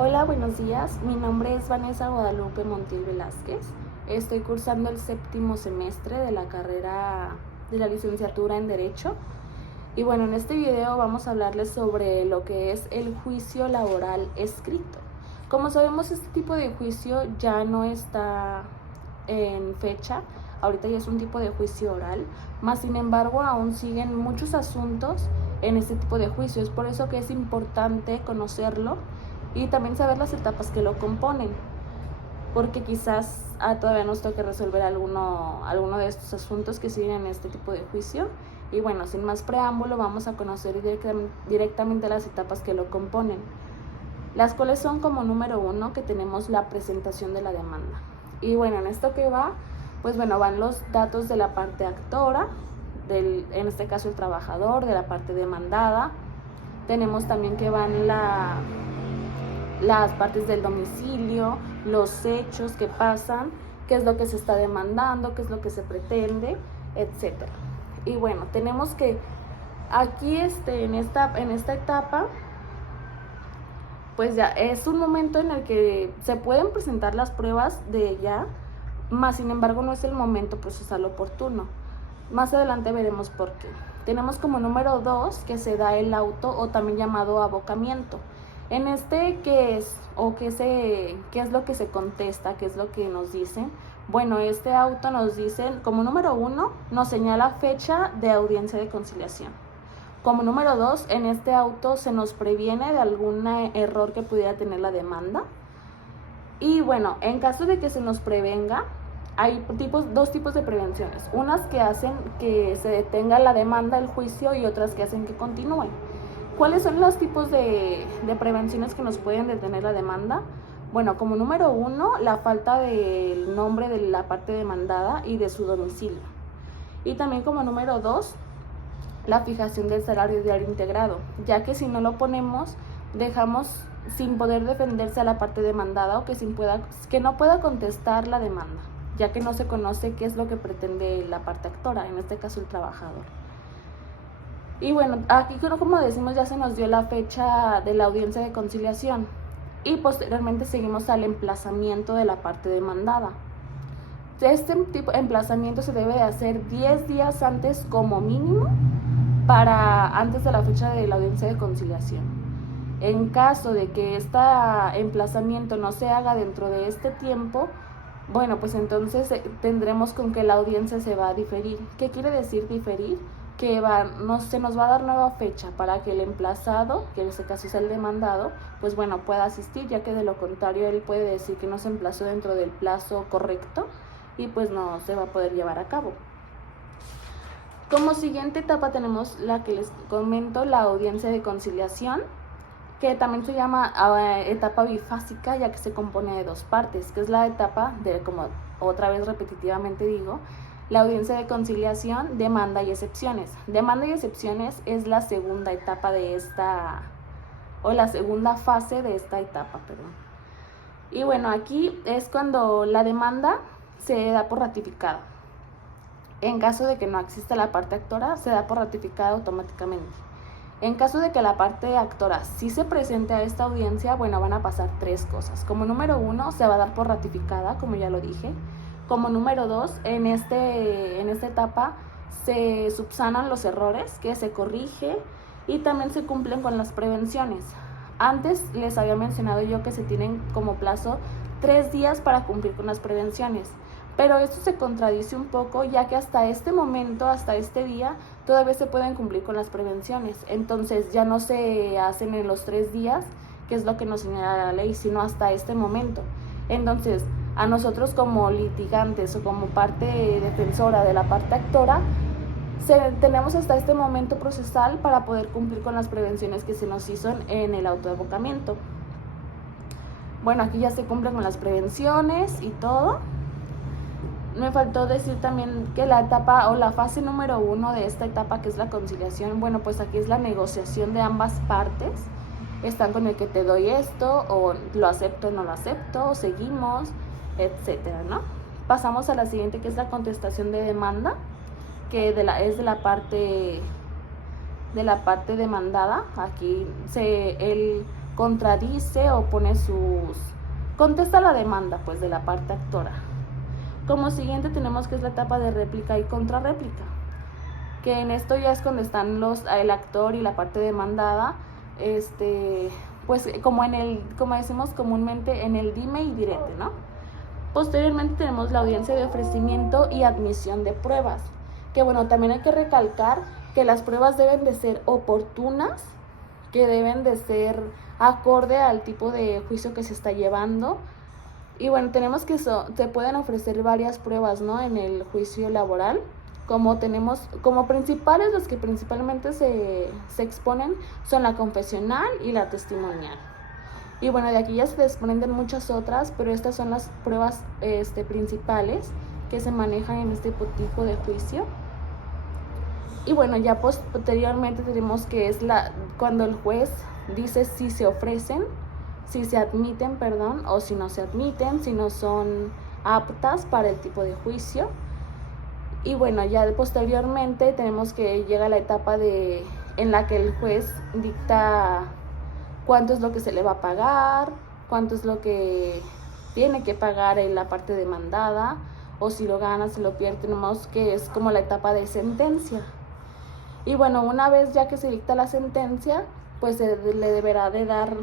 Hola, buenos días. Mi nombre es Vanessa Guadalupe Montiel Velázquez. Estoy cursando el 7º semestre de la carrera de la licenciatura en Derecho. Y bueno, en este video vamos a hablarles sobre lo que es el juicio laboral escrito. Como sabemos, este tipo de juicio ya no está en fecha. Ahorita ya es un tipo de juicio oral, más sin embargo aún siguen muchos asuntos en este tipo de juicio. Es por eso que es importante conocerlo y también saber las etapas que lo componen, porque quizás todavía nos toque resolver alguno de estos asuntos que siguen en este tipo de juicio. Y bueno, sin más preámbulo, vamos a conocer directamente las etapas que lo componen, las cuales son como número 1 que tenemos la presentación de la demanda. Y bueno, en esto que va, pues bueno, van los datos de la parte actora, en este caso el trabajador, de la parte demandada. Tenemos también que van las partes del domicilio, los hechos que pasan, qué es lo que se está demandando, qué es lo que se pretende, etcétera. Y bueno, tenemos que aquí en esta etapa, pues ya es un momento en el que se pueden presentar las pruebas de ella, más sin embargo no es el momento procesal oportuno. Más adelante veremos por qué. Tenemos como número 2 que se da el auto, o también llamado abocamiento. En este, ¿qué es? ¿O qué es lo que se contesta? ¿Qué es lo que nos dicen? Bueno, este auto nos dice, como número 1, nos señala fecha de audiencia de conciliación. Como número 2, en este auto se nos previene de algún error que pudiera tener la demanda. Y bueno, en caso de que se nos prevenga, hay dos tipos de prevenciones. Unas que hacen que se detenga la demanda, el juicio, y otras que hacen que continúe. ¿Cuáles son los tipos de prevenciones que nos pueden detener la demanda? Bueno, como número 1, la falta del nombre de la parte demandada y de su domicilio. Y también como número 2, la fijación del salario diario integrado, ya que si no lo ponemos, dejamos sin poder defenderse a la parte demandada, o que no pueda contestar la demanda, ya que no se conoce qué es lo que pretende la parte actora, en este caso el trabajador. Y bueno, aquí como decimos, ya se nos dio la fecha de la audiencia de conciliación y posteriormente seguimos al emplazamiento de la parte demandada. Este tipo de emplazamiento se debe de hacer 10 días antes como mínimo, antes de la fecha de la audiencia de conciliación. En caso de que este emplazamiento no se haga dentro de este tiempo, bueno, pues entonces tendremos con que la audiencia se va a diferir. ¿Qué quiere decir diferir? Que se nos va a dar nueva fecha para que el emplazado, que en este caso es el demandado, pues bueno, pueda asistir, ya que de lo contrario él puede decir que no se emplazó dentro del plazo correcto y pues no se va a poder llevar a cabo. Como siguiente etapa tenemos la que les comento, la audiencia de conciliación, que también se llama etapa bifásica, ya que se compone de 2 partes, que es la etapa de, como otra vez repetitivamente digo, la audiencia de conciliación, demanda y excepciones. Demanda y excepciones es la segunda etapa la segunda fase de esta etapa, perdón. Y bueno, aquí es cuando la demanda se da por ratificada. En caso de que no exista la parte actora, se da por ratificada automáticamente. En caso de que la parte actora sí se presente a esta audiencia, bueno, van a pasar 3 cosas. Como número 1, se va a dar por ratificada, como ya lo dije. Como número 2, en esta etapa se subsanan los errores, que se corrige y también se cumplen con las prevenciones. Antes les había mencionado yo que se tienen como plazo 3 días para cumplir con las prevenciones, pero esto se contradice un poco, ya que hasta este momento, hasta este día, todavía se pueden cumplir con las prevenciones. Entonces ya no se hacen en los 3 días, que es lo que nos señala la ley, sino hasta este momento. Entonces, a nosotros como litigantes o como parte defensora de la parte actora, tenemos hasta este momento procesal para poder cumplir con las prevenciones que se nos hizo en el autoabocamiento. Bueno, aquí ya se cumplen con las prevenciones y todo. Me faltó decir también que la etapa o la fase número 1 de esta etapa, que es la conciliación, bueno, pues aquí es la negociación de ambas partes. Están con el que te doy esto, o lo acepto o no lo acepto, o seguimos, etcétera, ¿no? Pasamos a la siguiente, que es la contestación de demanda, que es de la parte demandada. Aquí el contradice o contesta la demanda pues de la parte actora. Como siguiente tenemos que es la etapa de réplica y contrarréplica, que en esto ya es cuando están el actor y la parte demandada, pues como decimos comúnmente, en el dime y direte, ¿no? Posteriormente tenemos la audiencia de ofrecimiento y admisión de pruebas, que bueno, también hay que recalcar que las pruebas deben de ser oportunas, que deben de ser acorde al tipo de juicio que se está llevando. Y bueno, tenemos que se pueden ofrecer varias pruebas, ¿no? En el juicio laboral, como principales, los que principalmente se exponen son la confesional y la testimonial. Y bueno, de aquí ya se desprenden muchas otras, pero estas son las pruebas principales que se manejan en este tipo de juicio. Y bueno, ya posteriormente tenemos que es cuando el juez dice si se ofrecen, si se admiten, perdón, o si no se admiten, si no son aptas para el tipo de juicio. Y bueno, ya posteriormente tenemos que llega la etapa en la que el juez dicta cuánto es lo que se le va a pagar, cuánto es lo que tiene que pagar en la parte demandada, o si lo gana, si lo pierde, tenemos que es como la etapa de sentencia. Y bueno, una vez ya que se dicta la sentencia, pues se le deberá de dar